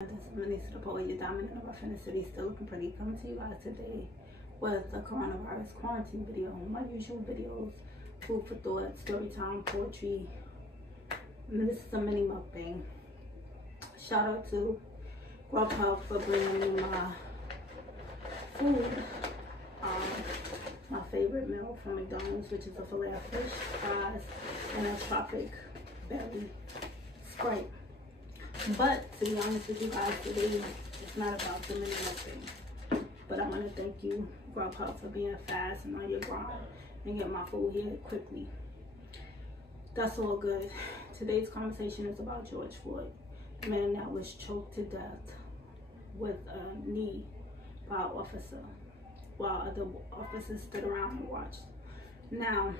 This is Melissa the Poet, your diamond in the rough in the city, still looking pretty. Coming to you guys today with a coronavirus quarantine video. My usual videos, food for thought, story time, poetry. And this is a mini mukbang. Shout out to Grubhub for bringing me my food. My favorite meal from McDonald's, which is a filet of fish, fries, and a tropic berry Sprite. But to be honest with you guys, today it's not about the mini mukbang. But I want to thank you, Grubhub, for being fast and on your grind and get my food here quickly. That's all good. Today's conversation is about George Floyd, the man that was choked to death with a knee by an officer, while other officers stood around and watched. Now,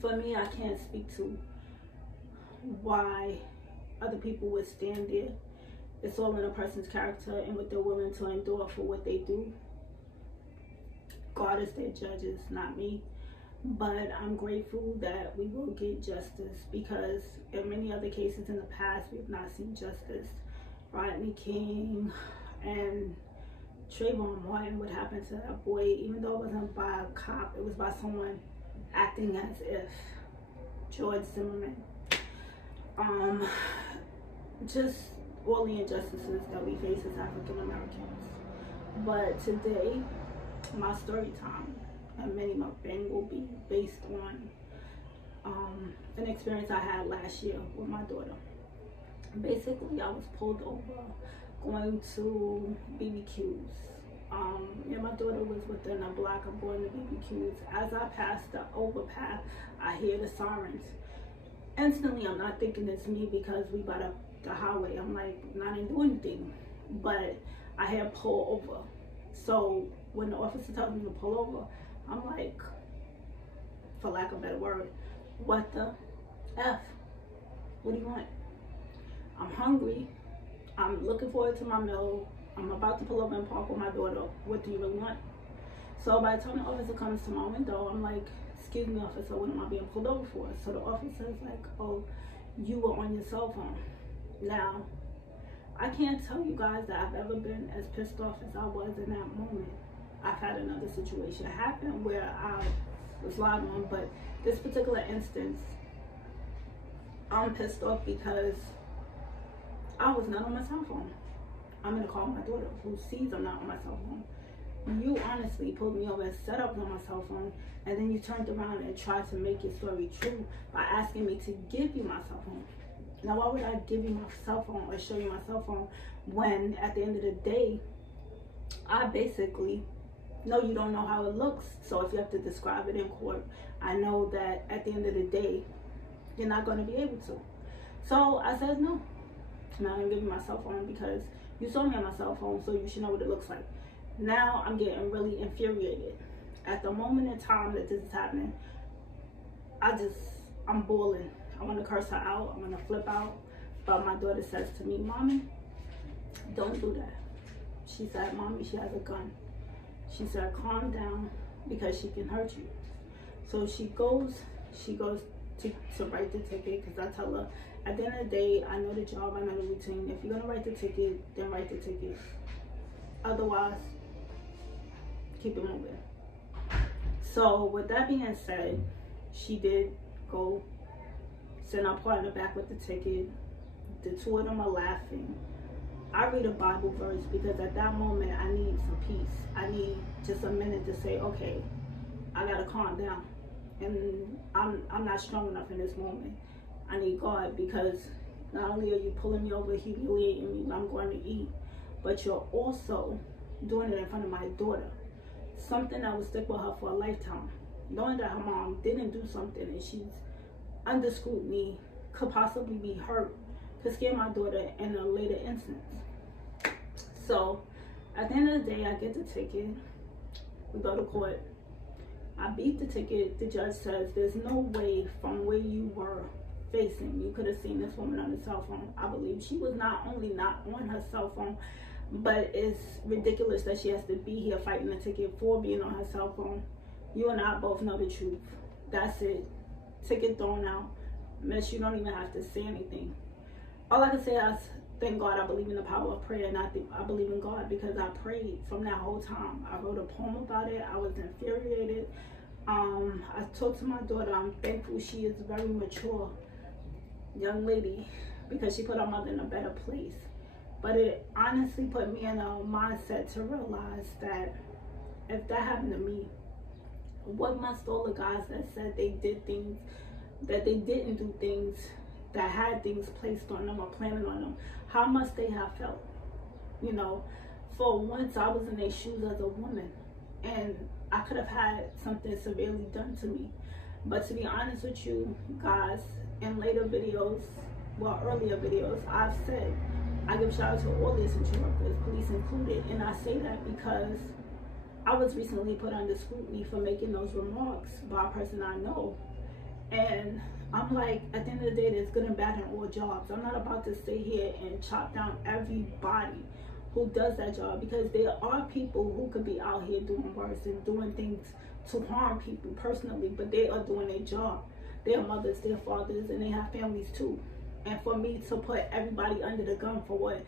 for me, I can't speak to why other people would stand there. It's all in a person's character and what they're willing to endure for what they do. God is their judges, not me. But I'm grateful that we will get justice, because in many other cases in the past, we have not seen justice. Rodney King and Trayvon Martin, what happened to that boy, even though it wasn't by a cop, it was by someone acting as if. George Zimmerman. Just all the injustices that we face as African Americans. But today, my story time and mini mukbang will be based on an experience I had last year with my daughter. Basically, I was pulled over going to BBQs. And my daughter was within a block of going to BBQs. As I passed the overpass, I hear the sirens. Instantly, I'm not thinking it's me because we got up the highway. I'm like, not even doing anything. But I had pull over. So when the officer tells me to pull over, I'm like, for lack of a better word, what the F? What do you want? I'm hungry. I'm looking forward to my meal. I'm about to pull over and park with my daughter. What do you really want? So by the time the officer comes to my window, I'm like, excuse me, officer, what am I being pulled over for? So the officer is like, oh, you were on your cell phone. Now, I can't tell you guys that I've ever been as pissed off as I was in that moment. I've had another situation happen where I was lied on, but this particular instance, I'm pissed off because I was not on my cell phone. I'm gonna call my daughter, who sees I'm not on my cell phone. You honestly pulled me over and set up on my cell phone, and then you turned around and tried to make your story true by asking me to give you my cell phone. Now, why would I give you my cell phone or show you my cell phone when at the end of the day, I basically know you don't know how it looks. So if you have to describe it in court, I know that at the end of the day, you're not going to be able to. So I said, no, I'm not going to give you my cell phone because you saw me on my cell phone, so you should know what it looks like. Now I'm getting really infuriated. At the moment in time that this is happening, I'm boiling. I want to curse her out. I want to flip out. But my daughter says to me, Mommy, don't do that. She said, Mommy, she has a gun. She said, calm down because she can hurt you. So she goes to write the ticket, because I tell her, at the end of the day, I know the job, I know the routine. If you're going to write the ticket, then write the ticket. Otherwise, keep it moving. So with that being said, she did go send our partner back with the ticket. The two of them are laughing. I read a Bible verse because at that moment I need some peace. I need just a minute to say, okay, I gotta calm down. And I'm not strong enough in this moment. I need God, because not only are you pulling me over, humiliating me when I'm going to eat, but you're also doing it in front of my daughter. Something that will stick with her for a lifetime. Knowing that her mom didn't do something and she's under scrutiny, could possibly be hurt, could scare my daughter in a later instance. So at the end of the day, I get the ticket. We go to court. I beat the ticket. The judge says there's no way from where you were facing you could have seen this woman on the cell phone. I believe she was not only not on her cell phone, but it's ridiculous that she has to be here fighting the ticket for being on her cell phone. You and I both know the truth. That's it. Ticket thrown out. Miss, you don't even have to say anything. All I can say is thank God I believe in the power of prayer, and I believe in God because I prayed from that whole time. I wrote a poem about it. I was infuriated. I talked to my daughter. I'm thankful she is a very mature young lady because she put her mother in a better place. But it honestly put me in a mindset to realize that if that happened to me, what must all the guys that said they did things, that they didn't do things, that had things placed on them or planted on them, how must they have felt? You know, for once I was in their shoes as a woman, and I could have had something severely done to me. But to be honest with you guys, in later videos, well, earlier videos, I've said I give shout out to all the essential workers, police included, and I say that because I was recently put under scrutiny for making those remarks by a person I know. And I'm like, at the end of the day, there's good and bad in all jobs. I'm not about to stay here and chop down everybody who does that job, because there are people who could be out here doing worse and doing things to harm people personally, but they are doing their job. Their mothers, their fathers, and they have families too. And for me to put everybody under the gun for what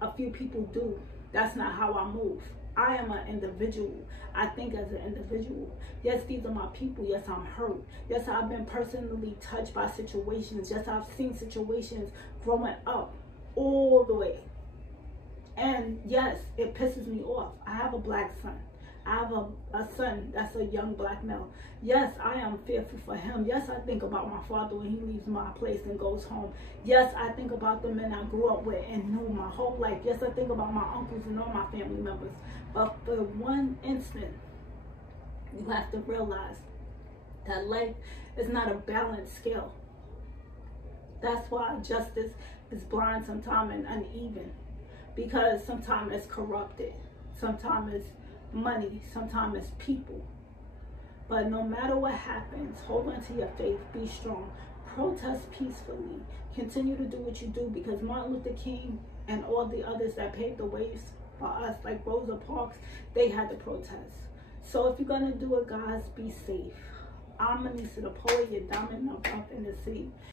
a few people do, that's not how I move. I am an individual. I think as an individual. Yes, these are my people. Yes, I'm hurt. Yes, I've been personally touched by situations. Yes, I've seen situations growing up all the way. And yes, it pisses me off. I have a black son. I have a son that's a young black male. Yes, I am fearful for him. Yes, I think about my father when he leaves my place and goes home. Yes, I think about the men I grew up with and knew my whole life. Yes, I think about my uncles and all my family members. But for one instant, you have to realize that life is not a balanced scale. That's why justice is blind sometimes and uneven. Because sometimes it's corrupted. Sometimes it's money. Sometimes it's people. But no matter what happens, hold on to your faith. Be strong. Protest peacefully. Continue to do what you do, because Martin Luther King and all the others that paved the ways for us, like Rosa Parks, they had to protest. So if you're going to do it, guys, be safe. I'm Anissa the poet, your dominant above in the city.